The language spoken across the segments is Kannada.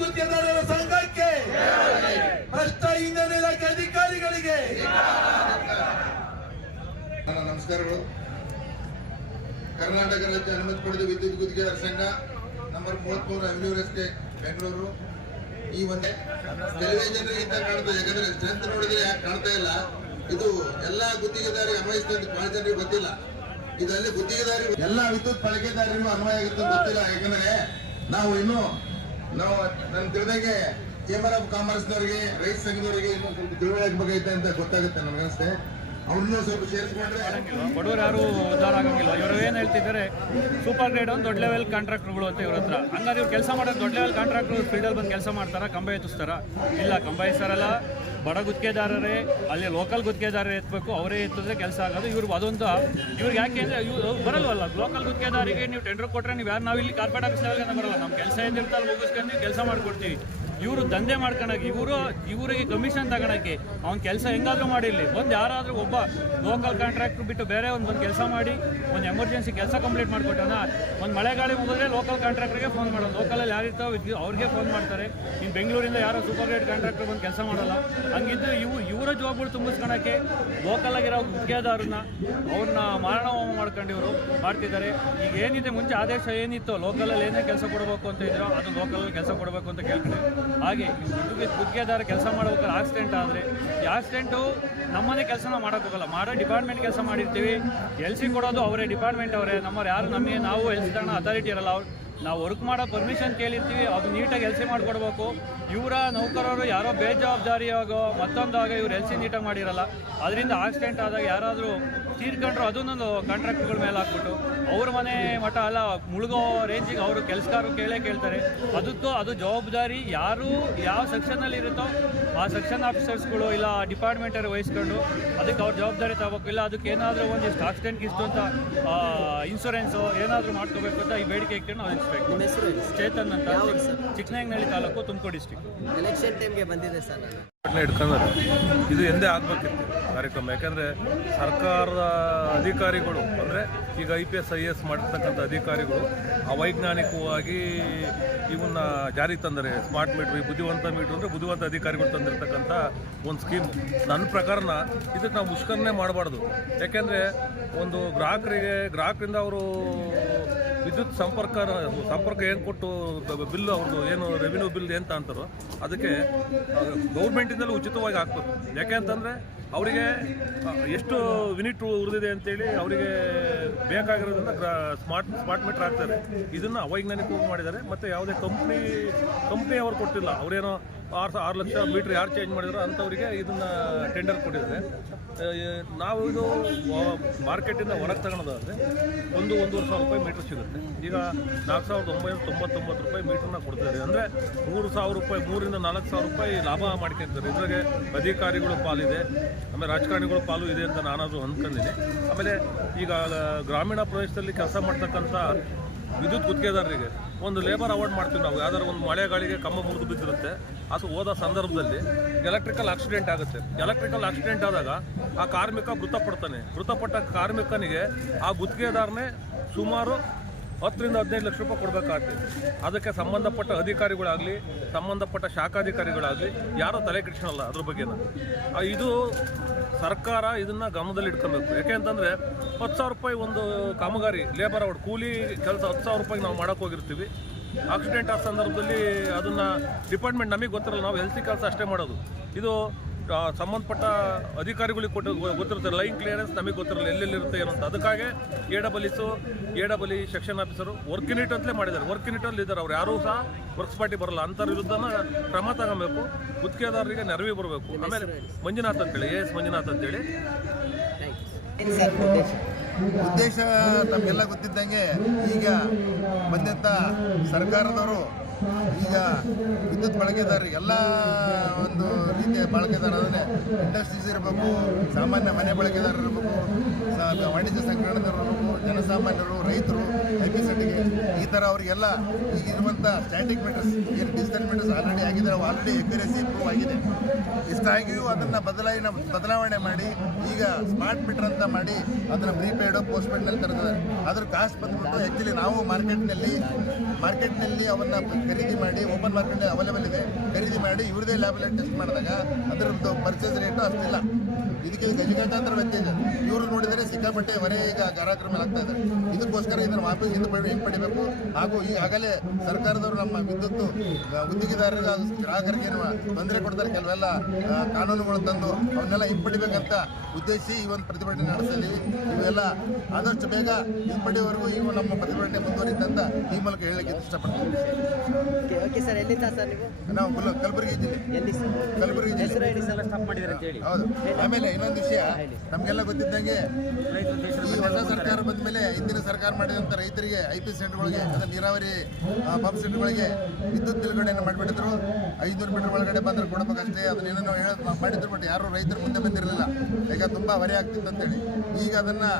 ಗುತ್ತಿಗೆದಾರರ ಸಂಘಕ್ಕೆ, ಭ್ರಷ್ಟ ಇಂಧನ ಇಲಾಖೆ ಅಧಿಕಾರಿಗಳಿಗೆ ನಮಸ್ಕಾರಗಳು. ಕರ್ನಾಟಕ ರಾಜ್ಯ ಅನುಮತಿ ಪಡೆದ ವಿದ್ಯುತ್ ಗುತ್ತಿಗೆದಾರ ಸಂಘ ನಂಬರ್ 33 ಅವೆನ್ಯೂ ರಸ್ತೆ ಬೆಂಗಳೂರು. ಈ ಒಂದೇ ಟೆಲಿವಿಷನ್ಗಿಂತ ಕಾಣ್ತದೆ, ಯಾಕಂದ್ರೆ ಸ್ಟ್ರೆಂತ್ ನೋಡಿದ್ರೆ ಯಾಕೆ ಕಾಣ್ತಾ ಇಲ್ಲ. ಇದು ಎಲ್ಲಾ ಗುತ್ತಿಗೆದಾರಿಗೆ ಅನ್ವಯಿಸ್ತದೆ, ಬಹಳ ಜನರಿಗೆ ಗೊತ್ತಿಲ್ಲ. ಇದರಲ್ಲಿ ಗುತ್ತಿಗೆದಾರಿ ಎಲ್ಲಾ ವಿದ್ಯುತ್ ಬಳಕೆದಾರರಿಗೂ ಅನ್ವಯ ಆಗುತ್ತೆ ಗೊತ್ತಿಲ್ಲ. ಯಾಕಂದ್ರೆ ನಾವು ನನ್ನ ತಿಳಿದಾಗೆ ಚೇಂಬರ್ ಆಫ್ ಕಾಮರ್ಸ್ನವರಿಗೆ, ರೈತ ಸಂಘದವರಿಗೆ ಇನ್ನೊಂದು ಸ್ವಲ್ಪ ತಿಳುವಳಿಕೆ ಬೇಕಾಗುತ್ತೆ ಅಂತ ಗೊತ್ತಾಗುತ್ತೆ ನಮಗಷ್ಟೇ. ಅವ್ರನ್ನ ಸ್ವಲ್ಪ ಸೇರಿಸ್ಕೊಂಡ್ರೆ ಬಡವರು ಯಾರು ಉದ್ಧಾರ ಆಗಂಗಿಲ್ಲ. ಇವರು ಏನು ಹೇಳ್ತಿದ್ದಾರೆ, ಸೂಪರ್ ಗ್ರೇಡ್ ಒಂದು ದೊಡ್ಡ ಲೆವೆಲ್ ಕಾಂಟ್ರಾಕ್ಟರ್ಗಳು ಅಂತ ಇವ್ರ ಹತ್ರ. ಹಂಗಾದ್ರೆ ಇವ್ರು ಕೆಲಸ ಮಾಡೋದು ದೊಡ್ಡ ಲೆವೆಲ್ ಕಾಂಟ್ರಾಕ್ಟರ್ ಫೀಲ್ಡಲ್ಲಿ ಬಂದು ಕೆಲಸ ಮಾಡ್ತಾರಾ, ಕಂಬ ಎತ್ತಿಸ್ತಾರ? ಇಲ್ಲ, ಕಂಬ ಎತ್ತಾರಲ್ಲ. ಬಡ ಗುತ್ತಿಗೆದಾರರೇ ಅಲ್ಲಿ ಲೋಕಲ್ ಗುತ್ತಿಗೆದಾರರೇ ಎತ್ತಬೇಕು, ಅವರೇ ಎತ್ತಿದ್ರೆ ಕೆಲಸ ಆಗೋದು. ಇವ್ರಿಗೆ ಅದೊಂದು ಇವ್ರಿಗೆ ಯಾಕೆ ಅಂದರೆ ಇವ್ರು ಬರಲ್ವಲ್ಲ. ಲೋಕಲ್ ಗುತ್ತಿಗೆದಾರಿಗೆ ನೀವು ಟೆಂಡರ್ ಕೊಟ್ಟರೆ ನೀವು ಯಾರು, ನಾವಿಲ್ಲಿ ಕಾರ್ಪೊರೇಟ್ ಆಫೀಸ್ ಲೆವೆಲ್ಗೆ ಬರಲ್ಲ. ನಮ್ಮ ಕೆಲಸ ಏನಿರ್ತಾರೆ ಮುಗಿಸ್ಕೊಂಡು ಕೆಲಸ ಮಾಡಿಕೊಡ್ತೀವಿ. ಇವರು ದಂಧೆ ಮಾಡ್ಕೊಳಕ್ಕೆ, ಇವರಿಗೆ ಕಮಿಷನ್ ತಗೊಳಕ್ಕೆ, ಅವ್ನ ಕೆಲಸ ಹೆಂಗಾದ್ರೂ ಮಾಡಿರಲಿ. ಒಂದು ಯಾರಾದರೂ ಒಬ್ಬ ಲೋಕಲ್ ಕಾಂಟ್ರಾಕ್ಟ್ರು ಬಿಟ್ಟು ಬೇರೆ ಒಂದು ಕೆಲಸ ಮಾಡಿ ಒಂದು ಎಮರ್ಜೆನ್ಸಿ ಕೆಲಸ ಕಂಪ್ಲೀಟ್ ಮಾಡಿಕೊಟ್ಟಾನ. ಒಂದು ಮಳೆಗಾಳಿ ಮುಗಿದ್ರೆ ಲೋಕಲ್ ಕಾಂಟ್ರಾಕ್ಟ್ರಿಗೆ ಫೋನ್ ಮಾಡೋದು. ಲೋಕಲಲ್ಲಿ ಯಾರಿರ್ತಾವೆ ಅವ್ರಿಗೆ ಫೋನ್ ಮಾಡ್ತಾರೆ. ಇನ್ನು ಬೆಂಗಳೂರಿಂದ ಯಾರೋ ಸೂಪರ್ ಗ್ರೇಡ್ ಕಾಂಟ್ರಾಕ್ಟರ್ ಬಂದು ಕೆಲಸ ಮಾಡಲ್ಲ. ಹಂಗಿದ್ದು ಇವರ ಜಾಬ್ಗಳು ತುಂಬಿಸ್ಕೊಳಕ್ಕೆ ಲೋಕಲಾಗಿರೋ ಗುತ್ತಿಗೆದಾರನ್ನ ಅವ್ರನ್ನ ಮಾರಣ ಹೋಮ ಮಾಡ್ಕೊಂಡು ಇವರು ಮಾಡ್ತಿದ್ದಾರೆ. ಈಗ ಏನಿದೆ, ಮುಂಚೆ ಆದೇಶ ಏನಿತ್ತು, ಲೋಕಲಲ್ಲಿ ಏನೇ ಕೆಲಸ ಕೊಡಬೇಕು ಅಂತ ಇದ್ರೋ ಅದು ಲೋಕಲಲ್ಲಿ ಕೆಲಸ ಕೊಡಬೇಕು ಅಂತ ಕೇಳ್ತಾರೆ. ಹಾಗೆ ಗುತ್ತಿಗೆದಾರ ಕೆಲಸ ಮಾಡ್ಬೇಕಾದ್ರೆ ಆಕ್ಸಿಡೆಂಟ್ ಆದರೆ, ಈ ಆಕ್ಸಿಡೆಂಟು ನಮ್ಮನೆ ಕೆಲಸನ ಮಾಡೋಕ್ಕೋಗಲ್ಲ, ಮಾಡೋ ಡಿಪಾರ್ಟ್ಮೆಂಟ್ ಕೆಲಸ ಮಾಡಿರ್ತೀವಿ. LC ಕೊಡೋದು ಅವರೇ, ಡಿಪಾರ್ಟ್ಮೆಂಟ್ ಅವರೇ. ನಮ್ಮವ್ರು ಯಾರು ನಾವು LC ತಗೊಳ್ಳೋ ಅಥಾರಿಟಿ ಇರಲ್ಲ. ನಾವು ವರ್ಕ್ ಮಾಡೋ ಪರ್ಮಿಷನ್ ಕೇಳಿರ್ತೀವಿ, ಅದು ನೀಟಾಗಿ LC ಮಾಡಿಕೊಡ್ಬೇಕು. ಇವರ ನೌಕರರು ಯಾರೋ ಬೇಜವಾಬ್ದಾರಿಯಾಗೋ ಮತ್ತೊಂದಾಗೋ ಇವ್ರು LC ನೀಟಾಗಿ ಮಾಡಿರಲ್ಲ. ಅದರಿಂದ ಆಕ್ಸಿಡೆಂಟ್ ಆದಾಗ ಯಾರಾದರೂ ತೀರ್ಕೊಂಡ್ರು ಅದನ್ನೊಂದು ಕಾಂಟ್ರಾಕ್ಟ್ಗಳ ಮೇಲೆ ಹಾಕ್ಬಿಟ್ಟು ಅವ್ರ ಮನೆ ಮಠ ಅಲ್ಲ ಮುಳುಗೋ ರೇಂಜಿಗೆ ಅವರು ಕೆಲಸಗಾರರು ಕೇಳ್ತಾರೆ. ಅದು ಜವಾಬ್ದಾರಿ ಯಾರು ಯಾವ ಸೆಕ್ಷನಲ್ಲಿ ಇರುತ್ತೋ ಆ ಸೆಕ್ಷನ್ ಆಫೀಸರ್ಸ್ಗಳು ಇಲ್ಲ ಡಿಪಾರ್ಟ್ಮೆಂಟಲ್ಲಿ ವಹಿಸ್ಕೊಂಡು ಅದಕ್ಕೆ ಅವ್ರ ಜವಾಬ್ದಾರಿ ತಗೋಬೇಕು. ಇಲ್ಲ ಅದಕ್ಕೆ ಏನಾದರೂ ಒಂದಿಷ್ಟು ಆಕ್ಸಿಡೆಂಟ್ಗೆ ಇಷ್ಟು ಅಂತ ಇನ್ಶೂರೆನ್ಸು ಏನಾದರೂ ಮಾಡ್ಕೋಬೇಕು ಅಂತ ಈ ಬೇಡಿಕೆ ಇಟ್ಕೊಂಡು ನಾವು ಇರಿಸ್ಬೇಕು. ಚೇತನ್ ಅಂತ, ಚಿಕ್ಕನಾಯಕನಹಳ್ಳಿ ತಾಲೂಕು, ತುಮಕೂರು ಡಿಸ್ಟ್ರಿಕ್ಟ್. ಎಲೆಕ್ಷನ್ ಟೈಮ್ಗೆ ಬಂದಿದೆ ಸರ್. ಇಟ್ಕೊಂಡ್ರೆ ಇದು ಎಂದೇ ಆಗಬೇಕಿತ್ತು ಕಾರ್ಯಕ್ರಮ. ಯಾಕೆಂದರೆ ಸರ್ಕಾರದ ಅಧಿಕಾರಿಗಳು ಅಂದರೆ ಈಗ IPS IAS ಮಾಡಿರ್ತಕ್ಕಂಥ ಅಧಿಕಾರಿಗಳು ಅವೈಜ್ಞಾನಿಕವಾಗಿ ಇವನ್ನ ಜಾರಿ ತಂದರೆ, ಸ್ಮಾರ್ಟ್ ಮೀಟ್ರ್, ಬುದ್ಧಿವಂತ ಮೀಟ್ರ್ ಅಂದರೆ ಬುದ್ಧಿವಂತ ಅಧಿಕಾರಿಗಳು ತಂದಿರತಕ್ಕಂಥ ಒಂದು ಸ್ಕೀಮ್. ನನ್ನ ಪ್ರಕಾರನ ಇದಕ್ಕೆ ನಾವು ಮುಷ್ಕರನೆ ಮಾಡಬಾರ್ದು. ಯಾಕೆಂದರೆ ಒಂದು ಗ್ರಾಹಕರಿಂದ ಅವರು ವಿದ್ಯುತ್ ಸಂಪರ್ಕ ಏನು ಕೊಟ್ಟು ಬಿಲ್ ಅವ್ರದ್ದು ಏನು ರೆವಿನ್ಯೂ ಬಿಲ್ ಅಂತ ಅಂತಾರೋ ಅದಕ್ಕೆ ಗೌರ್ಮೆಂಟಿಂದಲೂ ಉಚಿತವಾಗಿ ಹಾಕ್ಬೇಕು. ಯಾಕೆ ಅಂತಂದರೆ ಅವರಿಗೆ ಎಷ್ಟು ಯೂನಿಟ್ ಉಳಿದಿದೆ ಅಂತೇಳಿ ಅವರಿಗೆ ಬೇಕಾಗಿರೋದ್ರಿಂದ ಸ್ಮಾರ್ಟ್ ಮೀಟ್ರ್ ಹಾಕ್ತಾರೆ. ಇದನ್ನು ಅವೈಜ್ಞಾನಿಕವಾಗಿ ಮಾಡಿದ್ದಾರೆ. ಮತ್ತು ಯಾವುದೇ ಕಂಪ್ನಿ ಅವ್ರು ಕೊಟ್ಟಿಲ್ಲ. ಅವರೇನೋ 6 ಲಕ್ಷ ಮೀಟ್ರ್ ಯಾರು ಚೇಂಜ್ ಮಾಡಿದ್ರು ಅಂಥವರಿಗೆ ಇದನ್ನು ಟೆಂಡರ್ ಕೊಟ್ಟಿದ್ದಾರೆ. ನಾವು ಇದು ಮಾರ್ಕೆಟಿಂದ ಹೊರಗೆ ತಗೊಳೋದಾದರೆ 1-1.5 ಸಾವಿರ ರೂಪಾಯಿ ಮೀಟ್ರ್ ಸಿಗುತ್ತೆ. ಈಗ 4,999 ರೂಪಾಯಿ ಮೀಟ್ರನ್ನ ಕೊಡ್ತಾರೆ. ಅಂದರೆ 3,000 ರೂಪಾಯಿ, 3,000-4,000 ರೂಪಾಯಿ ಲಾಭ ಮಾಡ್ಕೊತಾರೆ. ಇದ್ರಾಗೆ ಅಧಿಕಾರಿಗಳು ಪಾಲಿದೆ, ಆಮೇಲೆ ರಾಜಕಾರಣಿಗಳ ಪಾಲು ಇದೆ ಅಂತ ನಾನಾದರೂ ಅಂದ್ಕೊಂಡಿದ್ದೀನಿ. ಆಮೇಲೆ ಈಗ ಗ್ರಾಮೀಣ ಪ್ರದೇಶದಲ್ಲಿ ಕೆಲಸ ಮಾಡ್ತಕ್ಕಂಥ ವಿದ್ಯುತ್ ಗುತ್ತಿಗೆದಾರರಿಗೆ ಒಂದು ಲೇಬರ್ ಅವಾರ್ಡ್ ಮಾಡ್ತೀವಿ ನಾವು. ಯಾವ್ದಾದ್ರು ಒಂದು ಮಳೆಗಾಳಿಗೆ ಕಂಬ ಮುರಿದು ಬಿದ್ದಿರುತ್ತೆ, ಅದು ಹೋದ ಸಂದರ್ಭದಲ್ಲಿ ಎಲೆಕ್ಟ್ರಿಕಲ್ ಆಕ್ಸಿಡೆಂಟ್ ಆಗುತ್ತೆ. ಎಲೆಕ್ಟ್ರಿಕಲ್ ಆಕ್ಸಿಡೆಂಟ್ ಆದಾಗ ಆ ಕಾರ್ಮಿಕ ಮೃತಪಟ್ಟ ಕಾರ್ಮಿಕನಿಗೆ ಆ ಗುತ್ತಿಗೆದಾರನೇ ಸುಮಾರು 10-15 ಲಕ್ಷ ರೂಪಾಯಿ ಕೊಡಬೇಕಾಗ್ತದೆ. ಅದಕ್ಕೆ ಸಂಬಂಧಪಟ್ಟ ಅಧಿಕಾರಿಗಳಾಗಲಿ, ಸಂಬಂಧಪಟ್ಟ ಶಾಖಾಧಿಕಾರಿಗಳಾಗಲಿ ಯಾರೂ ತಲೆ ಕೆಡಿಸ್ಕೊಳ್ಳಲ್ಲ ಅದ್ರ ಬಗ್ಗೆನ. ಇದು ಸರ್ಕಾರ ಇದನ್ನು ಗಮನದಲ್ಲಿ ಇಟ್ಕೊಬೇಕು. ಯಾಕೆ ಅಂತಂದರೆ 10,000 ರೂಪಾಯಿ ಒಂದು ಕಾಮಗಾರಿ ಲೇಬರ್ ಅವಾರ್ಡ್ ಕೂಲಿ ಕೆಲಸ 10,000 ರೂಪಾಯಿಗೆ ನಾವು ಮಾಡೋಕ್ಕೆ ಹೋಗಿರ್ತೀವಿ. ಆಕ್ಸಿಡೆಂಟ್ ಆದ ಸಂದರ್ಭದಲ್ಲಿ ಅದನ್ನು ಡಿಪಾರ್ಟ್ಮೆಂಟ್ ನಮಗೆ ಗೊತ್ತಿರಲ್ಲ, ನಾವು LC ಕೆಲಸ ಅಷ್ಟೇ ಮಾಡೋದು. ಇದು ಸಂಬಂಧಪಟ್ಟ ಅಧಿಕಾರಿಗಳಿಗೆ ಗೊತ್ತಿರುತ್ತೆ. ಲೈನ್ ಕ್ಲಿಯರೆನ್ಸ್ ನಮಗೆ ಗೊತ್ತಿರಲ್ಲ ಎಲ್ಲೆಲ್ಲಿರುತ್ತೆ ಏನಂತ. ಅದಕ್ಕಾಗಿ AEE section officer work unit ಅಂತಲೇ ಮಾಡಿದ್ದಾರೆ. ವರ್ಕ್ ಯೂನಿಟಲ್ಲಿ ಇದ್ದಾರೆ, ಅವ್ರು ಯಾರೂ ಸಹ ವರ್ಕ್ಸ್ ಪಾರ್ಟಿ ಬರಲ್ಲ. ಅಂಥವ್ರ ವಿರುದ್ಧನ ಕ್ರಮ ತಗೋಬೇಕು. ಗುತ್ತಿಗೆದಾರರಿಗೆ ನೆರವಿ ಬರಬೇಕು. ಆಮೇಲೆ ಮಂಜುನಾಥ್ ಅಂತೇಳಿ, AS ಮಂಜುನಾಥ್ ಅಂತೇಳಿ. ಉದ್ದೇಶ ತಮಗೆಲ್ಲ ಗೊತ್ತಿದ್ದಂಗೆ ಈಗ ಬಂದಂಥ ಸರ್ಕಾರದವರು ಈಗ ವಿದ್ಯುತ್ ಬಳಕೆದಾರರು ಎಲ್ಲ ಒಂದು ರೀತಿಯ ಬಳಕೆದಾರ ಅಂದರೆ ಇಂಡಸ್ಟ್ರೀಸ್ ಇರಬೇಕು, ಸಾಮಾನ್ಯ ಮನೆ ಬಳಕೆದಾರರು ಇರಬೇಕು, ವಾಣಿಜ್ಯ ಸಂಗ್ರಹಣದವರು ಇರಬೇಕು, ಜನಸಾಮಾನ್ಯರು, ರೈತರು, ಐಪಿಸೆಟ್ಗೆ ಈ ಥರ ಅವರಿಗೆಲ್ಲ ಈಗ ಇರುವಂಥ ಸ್ಟ್ಯಾಟಿಕ್ ಮೀಟರ್ಸ್ ಏನು ಡಿಜಿಟಲ್ ಮೀಟರ್ಸ್ ಆಲ್ರೆಡಿ ಆಗಿದೆ, ಆಲ್ರೆಡಿ ಎಕ್ಯುರೇಸಿ ಇಂಪ್ರೂವ್ ಆಗಿದೆ. ಇಷ್ಟಾಗಿಯೂ ಅದನ್ನು ಬದಲಾವಣೆ ಮಾಡಿ ಈಗ ಸ್ಮಾರ್ಟ್ ಮೀಟರ್ ಅಂತ ಮಾಡಿ ಅದನ್ನು ಪ್ರೀಪೇಯ್ಡು ಪೋಸ್ಟ್ಪೇಯ್ಡ್ನಲ್ಲಿ ತರ್ತಿದ್ದಾರೆ. ಅದ್ರ ಕಾಸ್ಟ್ ಬಂದ್ಬಿಟ್ಟು ಆ್ಯಕ್ಚುಲಿ ನಾವು ಮಾರ್ಕೆಟ್ನಲ್ಲಿ ಅವನ್ನ ಖರೀದಿ ಮಾಡಿ, ಓಪನ್ ಮಾರ್ಕೆಟ್ನಲ್ಲಿ ಅವೈಲೇಬಲ್ ಇದೆ, ಖರೀದಿ ಮಾಡಿ ಇವ್ರದೇ ಲ್ಯಾಬಲ್ಲಿ ಟೆಸ್ಟ್ ಮಾಡಿದಾಗ ಅದರದ್ದು ಪರ್ಚೇಸ್ ರೇಟು ಅಷ್ಟಿಲ್ಲ. ಇದಕ್ಕೆ ಗಜಗಜಾಂತರ ವ್ಯತ್ಯಾಸ. ಇವರು ನೋಡಿದರೆ ಸಿಕ್ಕಾಪಟ್ಟೆ ಹೊರೆ ಈಗ ಗ್ರಾಹಕರ ಮೇಲೆ ಆಗ್ತಾ ಇದೆ. ಇದಕ್ಕೋಸ್ಕರ ಇದನ್ನು ವಾಪಸ್ ಹಿಂಪಡಿಬೇಕು. ಹಾಗೂ ಈಗಾಗಲೇ ಸರ್ಕಾರದವರು ನಮ್ಮ ವಿದ್ಯುತ್ ಗುತ್ತಿಗೆದಾರರಿಗೆ ಹಾಗೂ ಗ್ರಾಹಕರಿಗೆ ತೊಂದರೆ ಕೊಡ್ತಾರೆ, ಕೆಲವೆಲ್ಲ ಕಾನೂನುಗಳು ತಂದು ಅವನ್ನೆಲ್ಲ ಹಿಂಪಡಿಬೇಕಂತ ಉದ್ದೇಶಿಸಿ ಈ ಒಂದು ಪ್ರತಿಭಟನೆ ನಡೆಸ್ತಾ ಇದ್ದೀವಿ. ಇವೆಲ್ಲ ಆದಷ್ಟು ಬೇಗ ಹಿಂಪಡಿವರೆಗೂ ಇವು ನಮ್ಮ ಪ್ರತಿಭಟನೆ ಮುಂದುವರಿತಂತ ಈ ಮೂಲಕ ಹೇಳಲಿಕ್ಕೆ ಇಷ್ಟಪಡ್ತೀವಿ. ಓಕೆ ಸರ್, ಎಲ್ಲಿಂದ ಸರ್ ನೀವು? ನಾವು ಕಲಬುರಗಿ ಜಿಲ್ಲೆ. ಎಲ್ಲಿ ಸರ್? ಕಲಬುರಗಿ ಜಿಲ್ಲೆ. ಹೆಸರು ಹೇಳಿ ಸರ್, ಸ್ಟಾಪ್ ಮಾಡಿದ್ದಾರೆ ಅಂತ ಹೇಳಿ. ಹೌದು. ಆಮೇಲೆ ಇನ್ನೊಂದು ವಿಷಯ, ನಮಗೆಲ್ಲ ಗೊತ್ತಿದ್ದಂಗೆ ಈ ಹೊಸ ಸರ್ಕಾರ ಬಂದ ಮೇಲೆ ಹಿಂದಿನ ಸರ್ಕಾರ ಮಾಡಿದಂಥ ರೈತರಿಗೆ ಐಪಿ ಸೆಂಟರ್ಗಳಿಗೆ, ಅಂದರೆ ನೀರಾವರಿ ಪಂಪ್ ಸೆಂಟರ್ಗಳಿಗೆ ವಿದ್ಯುತ್ ಬಿಲ್ಗಡೆಯನ್ನು ಮಾಡಿಬಿಟ್ಟಿದ್ರು. 500 ಮೀಟರ್ ಒಳಗಡೆ ಬಂದರೆ ಕೊಡಬೇಕಷ್ಟೇ. ಅದನ್ನೇನೋ ಹೇಳೋದು ಮಾಡಿದ್ರು, ಬಟ್ ಯಾರು ರೈತರು ಮುಂದೆ ಬಂದಿರಲಿಲ್ಲ, ಈಗ ತುಂಬ ಹೊರೆ ಆಗ್ತಿತ್ತು ಅಂತೇಳಿ. ಈಗ ಅದನ್ನು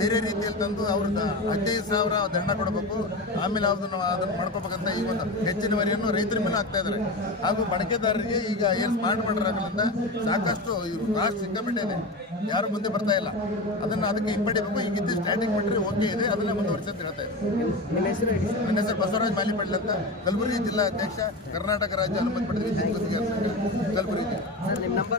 ಬೇರೆ ರೀತಿಯಲ್ಲಿ ತಂದು ಅವ್ರದ್ದು 15,000 ದಂಡ ಕೊಡಬೇಕು, ಆಮೇಲೆ ಅದನ್ನು ಮಾಡ್ಕೋಬೇಕಂತ ಈ ಒಂದು ಹೆಚ್ಚಿನ ಹೊರೆಯನ್ನು ರೈತರ ಮೇಲೆ ಆಗ್ತಾ ಇದ್ದಾರೆ. ಹಾಗೂ ಬಳಕೆದಾರರಿಗೆ ಈಗ ಏನು ಸ್ಮಾರ್ಟ್ ಮೀಟರ್ ಆಗಲಿಂದ ಸಾಕಷ್ಟು ಇವರು ಕಾಸ್ಟ್ ಸಿಕ್ಕಾಪಟ್ಟೆ ಇದೆ, ಯಾರು ಮುಂದೆ ಬರ್ತಾ ಇಲ್ಲ. ಅದಕ್ಕೆ ಹಿಂಪಡಿಬೇಕು. ಈಗಿದ್ದು ಸ್ಟ್ಯಾಟಿಕ್ ಮೀಟರ್ ಓಕೆ ಇದೆ, ಅದನ್ನೇ ಮುಂದುವರಿಸಿ ಅಂತ ಹೇಳ್ತಾ ಇದ್ದಾರೆ. ನಿಮ್ಮ ಹೆಸರು ಹೇಳಿ ಸರ್? ನನ್ನ ಹೆಸರು ಬಸವರಾಜ್ ಮಾಲಿಪಡ್ಲ ಅಂತ, ಕಲಬುರಗಿ ಜಿಲ್ಲಾ ಅಧ್ಯಕ್ಷ, ಕರ್ನಾಟಕ ರಾಜ್ಯ ಅನುಮತಿ ಪಡೆದ ವಿದ್ಯುತ್ ಗುತ್ತಿಗೆದಾರರ ಸಂಘ, ಕಲಬುರಗಿ. ಸರ್ ನಿಮ್ಮ ನಂಬರ್